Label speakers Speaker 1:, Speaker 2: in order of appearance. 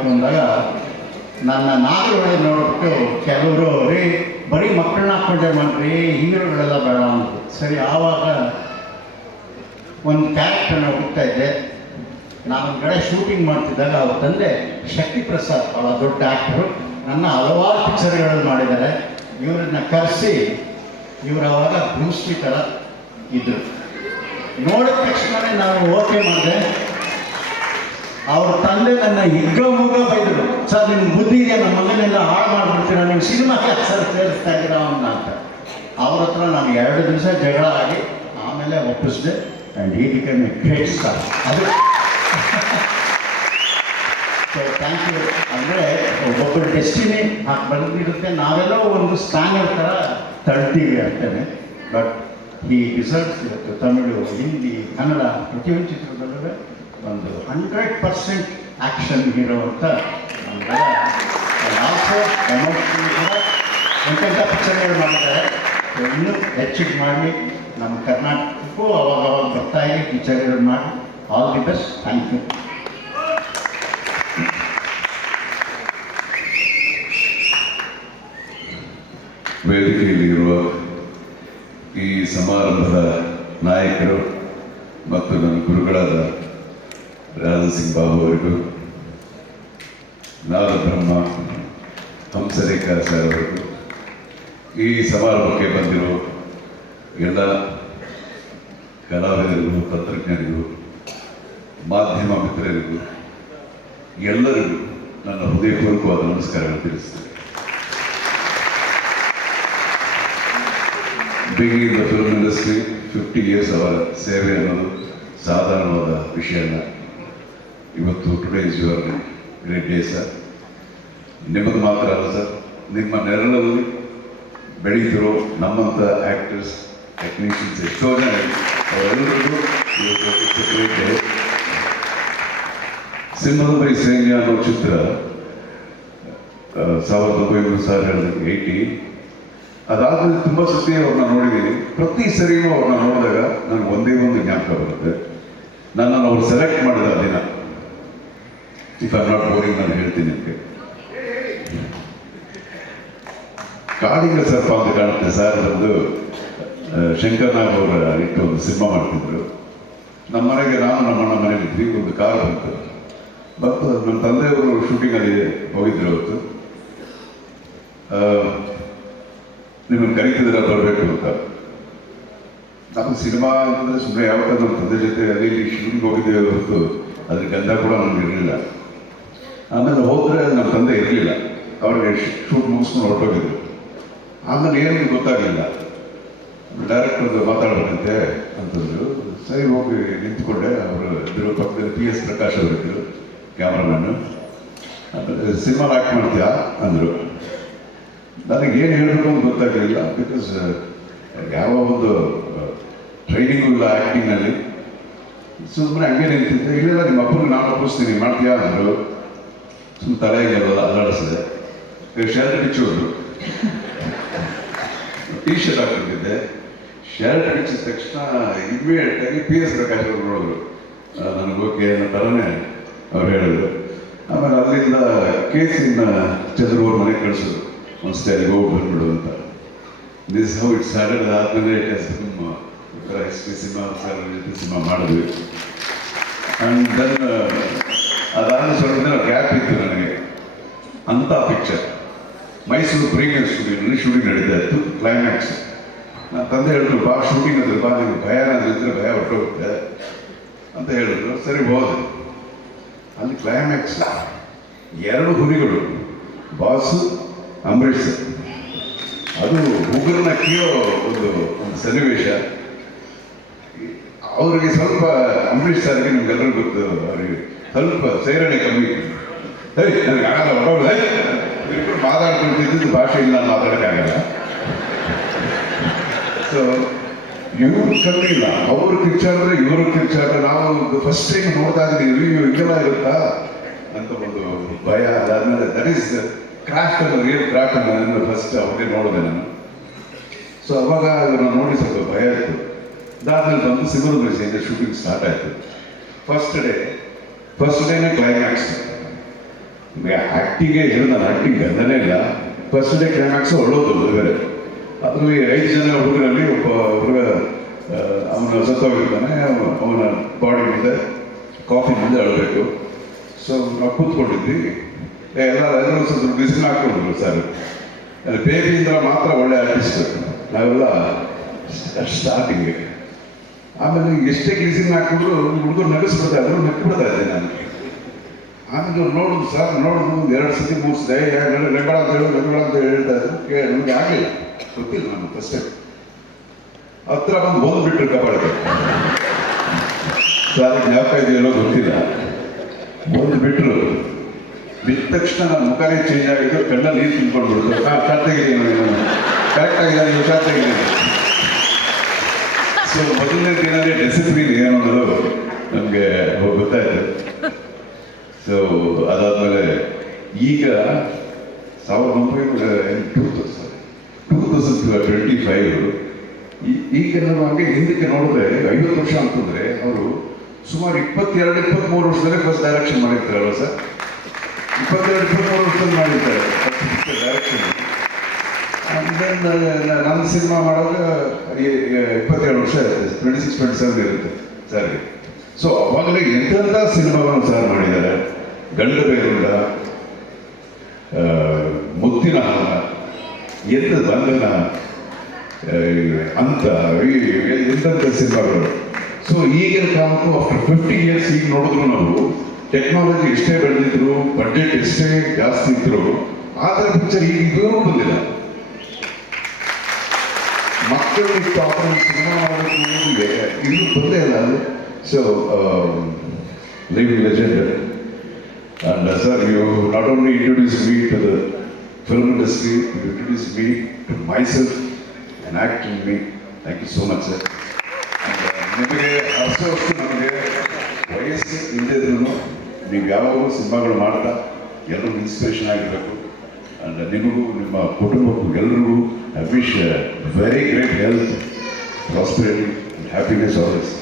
Speaker 1: ಮಾಡಬೇಕು ಅಂದಾಗ, ನನ್ನ ನಾಲ್ಕು ನೋಡಿಬಿಟ್ಟು ಕೆಲವರು ರೀ ಬರೀ ಮಕ್ಕಳನ್ನ ಹಾಕೊಂಡೆ ಮಾಡ್ರಿ, ಹೀರೋಗಳೆಲ್ಲ ಬೇಡ ಅಂತ ಸರಿ, ಆವಾಗ ಒಂದು ಕ್ಯಾರೆಕ್ಟರ್ನ ಹೋಗ್ತಾ ಇದ್ದೆ. ನಾನು ಕಡೆ ಶೂಟಿಂಗ್ ಮಾಡ್ತಿದ್ದಾಗ, ಅವ್ರ ತಂದೆ ಶಕ್ತಿ ಪ್ರಸಾದ್ ಭಾಳ ದೊಡ್ಡ ಆ್ಯಕ್ಟರು ನನ್ನ ಹಲವಾರು ಪಿಕ್ಚರ್ಗಳನ್ನು ಮಾಡಿದ್ದಾರೆ. ಇವರನ್ನ ಕರೆಸಿ, ಇವರು ಅವಾಗ ಬ್ರೂಸ್ಲಿ ಥರ ಇದ್ದರು ನೋಡಿದ ತಕ್ಷಣವೇ ನಾನು ಓಕೆ ಮಾಡಿದೆ. ಅವ್ರ ತಂದೆ ನನ್ನ ಹಿಗ್ಗ ಮುಗ್ಗ ಬೈದರು. ಸರ್ ನಿಮ್ಮ ಇದೆ ನಮ್ಮ ಮಗನೆಲ್ಲ ಹಾಳು ಮಾಡ್ಬಿಡ್ತೀರಾ? ನೀವು ಸಿನಿಮಾ ಸರ್ ಸೇರಿಸ್ತಾ ಇದ್ದೀರಾ ಅವನ್ನ ಅಂತ. ಅವ್ರ ಹತ್ರ ನಾನು ಎರಡು ದಿವಸ ಜಗಳ ಆಗಿ ಆಮೇಲೆ ಒಪ್ಪಿಸಿದೆ. ಆ್ಯಂಡ್ ಈ ಬಿಕಮ್ ಗ್ರೇಟ್ ಅದು. ಸೊ ಥ್ಯಾಂಕ್ ಯು ಅಂದರೆ ಒಬ್ಬೊಬ್ಬರು ಡೆಸ್ಟಿನಿ ಹಾಕಿ ಬಂದಿರುತ್ತೆ. ನಾವೆಲ್ಲೋ ಒಂದು ಸ್ಥಾನ ಥರ ತಳ್ತೀವಿ ಅಂತಾನೆ. ಬಟ್ ಈ ರಿಸಲ್ಟ್ಸ್ ಇವತ್ತು ತಮಿಳು, ಹಿಂದಿ, ಕನ್ನಡ, ಪ್ರತಿಯೊಂದು ಚಿತ್ರದಲ್ಲೂ. ಒಂದು ಹಂಡ್ರೆಡ್ ಪರ್ಸೆಂಟ್ ಆ್ಯಕ್ಷನ್ ಕೂಡ ಎಂತೆಂಥ ಪಿಕ್ಚರ್ಗಳು ಮಾಡಿದ್ದಾರೆ. ಇನ್ನೂ ಹೆಚ್ಚಿಗೆ ಮಾಡಿ, ನಮ್ಮ ಕರ್ನಾಟಕಕ್ಕೂ ಅವಾಗ ಅವಾಗ ಬರ್ತಾ ಇದೆ ಪಿಕ್ಚರ್ಗಳು ಮಾಡಿ. All the best thank you
Speaker 2: ವೇದಿಕೆಯಲ್ಲಿರುವ ಈ ಸಮಾರಂಭದ ನಾಯಕರು ಮತ್ತು ನನ್ನ ಗುರುಗಳಾದ ರಾಜನ್ ಸಿಂಗ್ ಬಾಬು ಅವರಿಗೂ ನಾರಬ್ರಹ್ಮ ಹಂಸರೇಖ ಸರ್ ಅವರಿಗೂ, ಈ ಸಮಾರಂಭಕ್ಕೆ ಬಂದಿರೋ ಎಲ್ಲ ಕಲಾವಿದರಿಗೂ ತಂತ್ರಜ್ಞರಿಗೂ ಮಾಧ್ಯಮ ಮಿತ್ರರಿಗೂ, ಎಲ್ಲರಿಗೂ ನನ್ನ ಹೃದಯಪೂರ್ವಕವಾದ ನಮಸ್ಕಾರಗಳು ತಿಳಿಸ್ತೇನೆ. Being the film industry fifty 50 years ಅವರ ಸೇವೆ ಅನ್ನೋದು ಸಾಧಾರಣವಾದ ವಿಷಯ ಅಲ್ಲ. ಇವತ್ತು today is your great day sir ನಿಮ್ಮದು ಮಾತ್ರ ಅಲ್ಲ ಸರ್ ನಿಮ್ಮ ನೆರಳಲ್ಲಿ ಬೆಳೀತಿರೋ ನಮ್ಮಂಥ ಆ್ಯಕ್ಟರ್ಸ್ ಟೆಕ್ನಿಷಿಯನ್ಸ್ ಎಷ್ಟೋ ಜನ ಅವರೆಲ್ಲರಿಗೂ great day. ಸಿಂಹದ ಬೈ ಸೈನ್ಯ ಅನ್ನೋ ಚಿತ್ರ ಸಾವಿರದ ಒಂಬೈನೂರ ಸಾವಿರದ ಏಯ್ಟಿ ಅದಾದ್ಮೇಲೆ ತುಂಬ ಸತಿ ಅವ್ರನ್ನ ನೋಡಿದ್ದೀನಿ ಪ್ರತಿ ಸರಿನೂ ಅವ್ರನ್ನ ನೋಡಿದಾಗ ನನಗೆ ಒಂದೇ ಒಂದು ಜ್ಞಾಪಕ ಬರುತ್ತೆ. ನನ್ನನ್ನು ಅವ್ರು ಸೆಲೆಕ್ಟ್ ಮಾಡಿದ ದಿನ. ಇಫ್ ಐ ನಾಟ್ ಬೋರಿಂಗ್ ನಾನು ಹೇಳ್ತೀನಿ ನಿಮಗೆ. ಕಾಡಿನ ಸರ್ಪ ಅಂತ ಕಾಣುತ್ತೆ ಸರ್ ಒಂದು ಶಂಕರ್ನಾಗ್ ಅವರ ಇಟ್ಟು ಒಂದು ಸಿನಿಮಾ ಮಾಡ್ತಿದ್ರು. ನಮ್ಮ ಮನೆಗೆ ನಾನು ನಮ್ಮಣ್ಣ ಮನೇಲಿ ಇದ್ವಿ ಒಂದು ಕಾರ್ ಬಂತು. ಮತ್ತು ನಮ್ಮ ತಂದೆಯವರು ಶೂಟಿಂಗಲ್ಲಿ ಹೋಗಿದ್ರು ಅವತ್ತು. ನಿಮ್ಮನ್ನು ಕರೀತಿದ್ರ ಬರಬೇಕು ಅಂತ. ನಮ್ಮ ಸಿನಿಮಾ ಅಂತಂದ್ರೆ ಸುಮ್ಮನೆ ಯಾವತ್ತ ನಮ್ಮ ತಂದೆ ಜೊತೆ ಅಲ್ಲಿ ಶೂಟಿಂಗ್ ಹೋಗಿದ್ದೇವೆ ಹೊರತು, ಅದ್ರ ಗಂಧ ಕೂಡ ನಮ್ಗೆ ಇರಲಿಲ್ಲ. ಆಮೇಲೆ ಹೋದರೆ ನಮ್ಮ ತಂದೆ ಇರಲಿಲ್ಲ. ಅವ್ರಿಗೆ ಶೂಟ್ ಮುಗಿಸ್ಕೊಂಡು ಹೊರಟೋಗಿದ್ರು. ಆಮೇಲೆ ಏನು ಗೊತ್ತಾಗಲಿಲ್ಲ. ಡೈರೆಕ್ಟರ್ ಮಾತಾಡಬೇಕಂತೆ ಅಂತಂದ್ರು. ಸರಿ, ಹೋಗಿ ನಿಂತ್ಕೊಂಡೆ. ಅವರು ಇದ್ರ ಪಕ್ಕದಲ್ಲಿ ಪಿ ಎಸ್ ಪ್ರಕಾಶ್ ಅವರಿದ್ದರು ಕ್ಯಾಮ್ರಾಮನ್ನು ಸಿನಿಮಾ ಆ್ಯಕ್ಟ್ ಮಾಡ್ತೀಯಾ? ಅಂದರು. ನನಗೆ ಏನು ಹೇಳಬೇಕು ಅಂತ ಗೊತ್ತಾಗಲಿಲ್ಲ ಬಿಕಾಸ್ ಯಾವ ಒಂದು ಟ್ರೈನಿಂಗು ಇಲ್ಲ ಆ್ಯಕ್ಟಿಂಗ್ನಲ್ಲಿ ಸುಮ್ಮನೆ ಹಂಗೆ ನಿಂತಿದ್ದೆ. ಇಲ್ಲ ನಿಮ್ಮ ಅಪ್ಪನಿಗೆ ನಾನು ಒಪ್ಪಿಸ್ತೀನಿ ಮಾಡ್ತೀಯಾ? ಅಂದರು. ತಲೆಗೆ ಎಲ್ಲ ಅಲ್ಲಾಡಿಸಿದೆ. ಶರ್ಟ್ ಬಿಚ್ಚೋದ್ರು ಟಿ ಶರ್ಟ್ ಹಾಕೊಂಡಿದ್ದೆ ಶರ್ಟ್ ಬಿಚ್ಚಿದ ತಕ್ಷಣ ಇಮಿಡಿಯೇಟ್ ಆಗಿ ಪಿ ಎಸ್ ಪ್ರಕಾಶ್ ಅವರು ನೋಡಿದ್ರು. ನನಗೆ ಓಕೆ ಅನ್ನೋ ಥರನೇ ಅವ್ರು ಹೇಳಿದ್ರು. ಆಮೇಲೆ ಅಲ್ಲಿಂದ ಕೇಸಿನ ಚಂದ್ರವ್ರ ಮನೆಗೆ ಕಳಿಸಿದ್ರು. ಒಂದ್ಸತಿ ಅಲ್ಲಿಗೆ ಹೋಗಿ ಬಂದ್ಬಿಡು ಅಂತ. ದಿಸ್ ಹೌ ಇಟ್ ಸ್ಟಾರ್ಟೆಡ್ ಆದ್ಮೇಲೆ it is become history cinema cinema ಮಾಡಿದ್ವಿ. ಆ್ಯಂಡ್ ದೆನ್ ಇತ್ತು ನನಗೆ. ಅಂಥ ಪಿಕ್ಚರ್ ಮೈಸೂರು ಪ್ರೀಮಿಯರ್ ಸ್ಟುಡಿಯೋನಲ್ಲಿ ಶೂಟಿಂಗ್ ನಡೀತಾ ಇತ್ತು ಕ್ಲೈಮ್ಯಾಕ್ಸ್ ನನ್ನ ತಂದೆ ಹೇಳಿದ್ರು, ಬಾ ಶೂಟಿಂಗ್ ಅಂದ್ರೆ ಬಾ ನಿಮ್ಗೆ ಭಯ ಇದ್ರೆ ಭಯ ಹೊರಟೋಗುತ್ತೆ. ಅಂತ ಹೇಳಿದ್ರು, ಸರಿ, ಹೋದೆ. ಅಲ್ಲಿ ಕ್ಲೈಮ್ಯಾಕ್ಸ್ ಎರಡು ಹುಲಿಗಳು, ಬಾಸು, ಅಂಬರೀಷ್. ಅದು ಉಗ್ರನ ಕೀಯೋ ಒಂದು ಒಂದು ಸನ್ನಿವೇಶ. ಅವರಿಗೆ ಸ್ವಲ್ಪ ಅಂಬರೀಷ್ ಸರ್ಗೆ ನಿಮ್ಗೆಲ್ಲರಿಗೂ ಗೊತ್ತು, ಅವರಿಗೆ ಸ್ವಲ್ಪ ಸೇರಣೆ ಕಮ್ಮಿ ಹೇ ನನಗೆ ಆಗಲ್ಲ ಹೊರಡೋದು ಇಬ್ಬರು ಮಾತಾಡ್ತಿದ್ದು ಭಾಷೆ ಇಲ್ಲ ಮಾತಾಡೋಕ್ಕಾಗಲ್ಲ ಸೊ ಇವರು ಕಮ್ಮಿ ಇಲ್ಲ ಅವ್ರು ಕಿಚ್ಚಾಡಿದ್ರೆ ಇವರು ಕಿರ್ಚಾಡ್ರೆ ನಾವು ಫಸ್ಟ್ ಟೈಮ್ ಇದ್ದೀವಿ ಅಯ್ಯೋ ಹಿಂಗೆಲ್ಲ ಇರುತ್ತಾ? ಅಂತ ಒಂದು ಭಯ ಅದಾದ್ಮೇಲೆ ದಟ್ ಈಸ್ ಕ್ರಾಫ್ಟ್ ಅನ್ನು ರಿಯಲ್ ಕ್ರಾಫ್ಟ್ ಅನ್ನೋದನ್ನು ಫಸ್ಟ್ ಅವ್ರಿಗೆ ನೋಡಿದೆ ನಾನು. ಸೊ ಅವಾಗ ಇವ್ರನ್ನ ನೋಡಿ ಸ್ವಲ್ಪ ಭಯ ಇತ್ತು. ಅದಾದ್ಮೇಲೆ ಬಂದು ಮ್ಯೂಸಿಯಿಂದ ಶೂಟಿಂಗ್ ಸ್ಟಾರ್ಟ್ ಆಯಿತು. ಫಸ್ಟ್ ಡೇ ಫಸ್ಟ್ ಡೇನೇ ಕ್ಲೈಮ್ಯಾಕ್ಸ್ ಹೇಳಿ ನಾನು ಆ್ಯಕ್ಟಿಂಗ್ ಗಂಧನೇ ಇಲ್ಲ. ಫಸ್ಟ್ ಡೇ ಕ್ಲೈಮ್ಯಾಕ್ಸ್ ಒಳ್ಳೋದು ಬೇರೆ ಅದು ಈ ಐದು ಜನ ಹುಡುಗರಲ್ಲಿ ಒಬ್ಬ ಹುಡುಗ ಅವನ ಸತ್ತೋಗಿರ್ತಾನೆ ಅವ- ಅವನ ಬಾಡಿ ಮುಂದೆ ಕಾಫಿ ಮುಂದೆ ಅಳಬೇಕು. ಸೊ ನಾವು ಕೂತ್ಕೊಂಡಿದ್ವಿ. ಎಲ್ಲ, ಎಲ್ಲರೂ ಸ್ವಲ್ಪ ಬಿಸಿಲು ಹಾಕ್ಕೊಂಡ್ರು ಸರ್. ಬೇಬಿಯಿಂದ ಮಾತ್ರ ಒಳ್ಳೆ ಆರ್ಟಿಸ್ಟ್ ನಾವೆಲ್ಲ ಸ್ಟಾರ್ಟಿಂಗ್ ಆಮೇಲೆ ಎಷ್ಟೇ ಗ್ಲಿಸಿನ್ ಹಾಕಿದ್ರು ಹುಡುಗರು ನಗಿಸ್ಬಿಡ್ತಾ ಇದ್ರು ನಕ್ಕು ಬಿಡ್ತಾ ಇದ್ದೆ ನಾನು. ಆಮೇಲೆ ನೋಡುದು ಸರ್, ನೋಡುದು ಒಂದು ಎರಡು ಸತಿ, ಮೂರು ಸತಿ ಲೆಂಗಳ ಅಂತ ಹೇಳಿ ಲೆಂಗಳ ಅಂತ ಹೇಳ್ತಾ ಇದ್ರು. ಕೇಳಿ ನಮಗೆ ಆಗಲಿಲ್ಲ. ಗೊತ್ತಿಲ್ಲ ನಾನು ಫಸ್ಟ್ ಹತ್ರ ಬಂದು ಹೋದ್ ಬಿಟ್ರು ಕಬಾಳಿಗೆ ಸರ್ ಜ್ಞಾಪಕ ಇದೆಯಲ್ಲೋ ಗೊತ್ತಿಲ್ಲ. ಬಂದು ಬಿಟ್ಟರು ಬಿದ್ದ ತಕ್ಷಣ ನನ್ನ ಮುಖನೇ ಚೇಂಜ್ ಆಗಿದ್ದು ಕಣ್ಣಲ್ಲಿ ನೀರು ತುಂಬ್ಕೊಂಡು ಬಿಡ್ತು ಹಾಂ, ಶಾರ್ಟ್ ತೆಗಿದ್ದೀನಿ ಕರೆಕ್ಟ್ ಆಗಿದೆ ನೀವು ಶಾರ್ಟ್ ಸೊ ಮೊದಲನೇ ದಿನವೇ ಡಿಸಿಪ್ಲಿನ್ ಏನು ಅನ್ನೋದು ನಮಗೆ ಗೊತ್ತಾಯ್ತು. ಸೊ ಅದಾದಮೇಲೆ ಈಗ ಸಾವಿರದ ಒಂಬೈನೂರ two thousand two thousand twenty five ಈಗ ನಾವು ಹಾಗೆ ಹಿಂದಕ್ಕೆ ನೋಡಿದ್ರೆ ಐವತ್ತು ವರ್ಷ ಅಂತಂದ್ರೆ ಅವರು ಸುಮಾರು ಇಪ್ಪತ್ತೆರಡು ಇಪ್ಪತ್ತ್ಮೂರು ವರ್ಷದಲ್ಲಿ ಫಸ್ಟ್ ಡೈರೆಕ್ಷನ್ ಮಾಡಿರ್ತಾರಲ್ವ ಸರ್? ಇಪ್ಪತ್ತೆರಡು ಇಪ್ಪತ್ತ್ಮೂರು ವರ್ಷದಲ್ಲಿ ಮಾಡಿರ್ತಾರೆ. ಡೈರೆಕ್ಷನ್ ನನ್ನ ಸಿನಿಮಾ ಮಾಡುವಾಗ ಇಪ್ಪತ್ತೆರಡು ವರ್ಷ ಇರುತ್ತೆ ಟ್ವೆಂಟಿ ಸಿಕ್ಸ್ ಟ್ವೆಂಟಿ ಸೆವೆನ್ ಇರುತ್ತೆ. ಸರ್. ಸೊ ಅವಾಗಲೇ ಎಂತೆಂಥ ಸಿನಿಮಾಗಳನ್ನು ಸಹ ಮಾಡಿದ್ದಾರೆ? ಗಂಡ ಬೇರುಂಡ ಮುತ್ತಿನ ಹಾರ, ಎದ್ದ ಬಂಧನ ಅಂತ ಎಂತೆಂಥ ಸಿನಿಮಾಗಳು. ಸೊ ಈಗಿನ ಕಾಲಕ್ಕೂ ಆಫ್ಟರ್ ಫಿಫ್ಟಿ ಇಯರ್ಸ್ ಈಗ ನೋಡಿದ್ರು ನಾವು ಟೆಕ್ನಾಲಜಿ ಎಷ್ಟೇ ಬೆಳೆದಿದ್ರು ಬಡ್ಜೆಟ್ ಎಷ್ಟೇ ಜಾಸ್ತಿ ಇದ್ರು, ಆ ಥರ ಪಿಕ್ಚರ್ ಈಗ ಇದೂ ಬಂದಿಲ್ಲ. ಮಕ್ಕಳು ಪಾಪ ಸಿನಿಮಾ ಮಾಡೋದು ಇನ್ನೂ ಬಂದೇ ಇಲ್ಲ ಅದು. So living legend And uh, sir, you not only introduced me to the film industry, you introduced me to myself and acting me. Thank you so much, sir. Uh, ನಿಮಗೆ ಅಷ್ಟು ಅಷ್ಟು ನಮಗೆ ವಯಸ್ಸು ಇಲ್ಲದಿದ್ರು ನೀವು ಯಾವಾಗಲೂ ಸಿನಿಮಾಗಳು ಮಾಡ್ತಾ ಎಲ್ಲರಿಗೂ ಇನ್ಸ್ಪಿರೇಷನ್ ಆಗಿರಬೇಕು ಆ್ಯಂಡ್ ನಿಮಗೂ ನಿಮ್ಮ ಕುಟುಂಬಕ್ಕೂ ಎಲ್ರಿಗೂ I wish very great health prosperity happiness always